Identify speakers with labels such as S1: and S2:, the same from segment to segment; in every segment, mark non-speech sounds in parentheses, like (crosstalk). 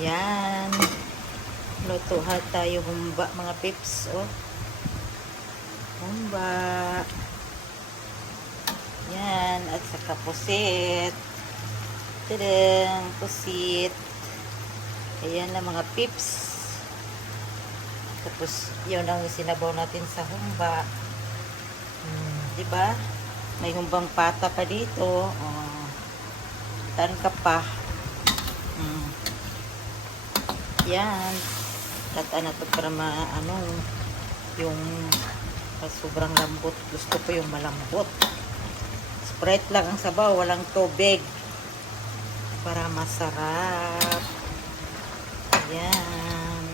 S1: Yan. Lutuhan tayo humba mga pips. Oh. Humba. Yan. At saka pusit. Tadang. Pusit. Ayan na mga pips. Tapos, yun ang sinabaw natin sa humba. Hmm, ba? May humbang pata pa dito. Oh. Tan ka pa. Hmm. Yan. Tataan na to para ma, ano, yung sobrang lambot. Gusto ko yung malambot. Sprite lang ang sabaw, walang tubig. Para masarap. Yan.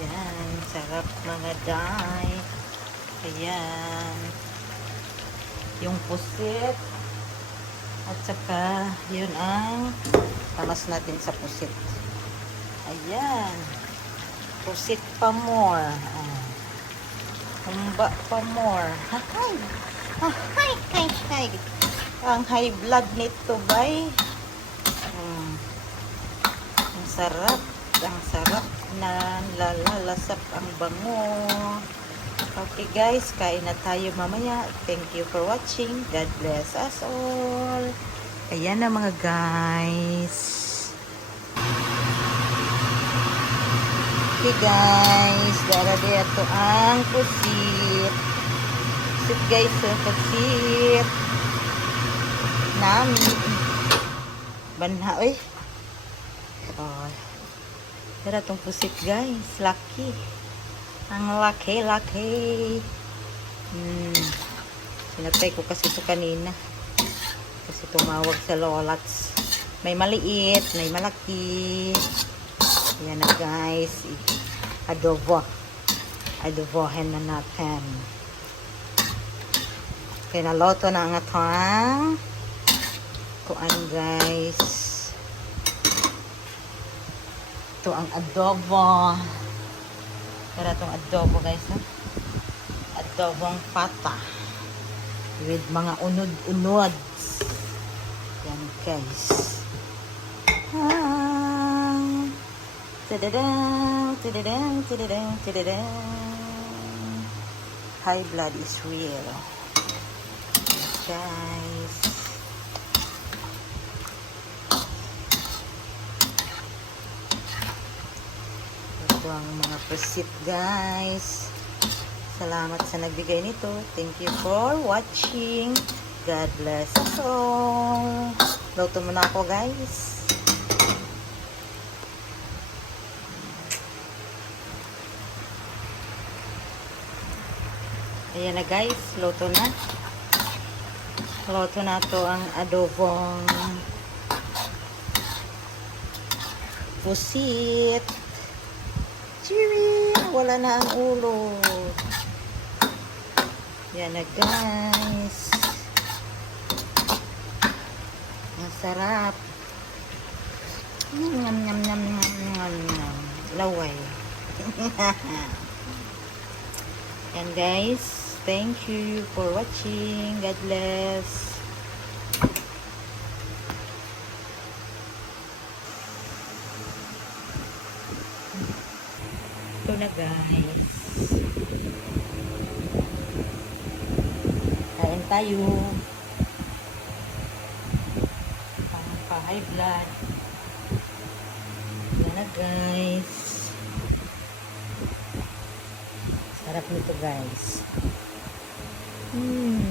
S1: Yan. Sarap mga day. Ayan. Yung pusit. At saka, yun ang tamas natin sa pusit. Ayan. Pusit pa more. Ah. Humba pa more. Hay! Hay! Hay! Hay! Ang high blood nito, bay. Hmm. Ang sarap. Ang sarap na lalalasap ang bango. Okay guys, kain na tayo mamaya. Thank you for watching. God bless us all. Ayan na mga guys. Okay guys, darabi ito ang pusit. Pusit guys, ang pusit. Nami. Banha, oy. Oh. Tara tong pusit guys, lucky. Ang laki-laki. Hmm. Sinatay ko kasi ito kanina. Kasi tumawag sa lolats. May maliit, may malaki. Yan na guys. Adobo. Adobohin na natin. Kinaloto na ang atang. Kuan guys. Ito ang adobo. Tara itong adobo guys. Ha? Adobong pata. With mga unod-unod. Yan guys. Ah. High blood is real. Guys. Ito ang mga prosit guys. Salamat sa nagbigay nito. Thank you for watching. God bless us all. Luto muna ako guys. Ayan na guys. Luto na. Luto na to ang adobong pusit. Cheery! Wala na ang ulo. Yan na guys. Masarap. Nyam nyam nyam nyam nyam nyam nyam. Laway. (laughs) Yan guys. Thank you for watching. God bless. Ito na guys. Kain tayo. Pang pa high blood. Yan na guys. Sarap nito guys. Hmm.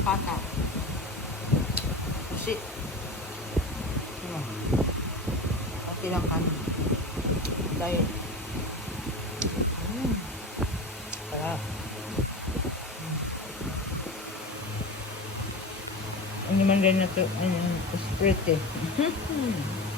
S1: Pata. Hmm. Okay lang kanin. Diet. Mm. Sarap. Mm. Ano man din na to, ano, spirit eh. (laughs)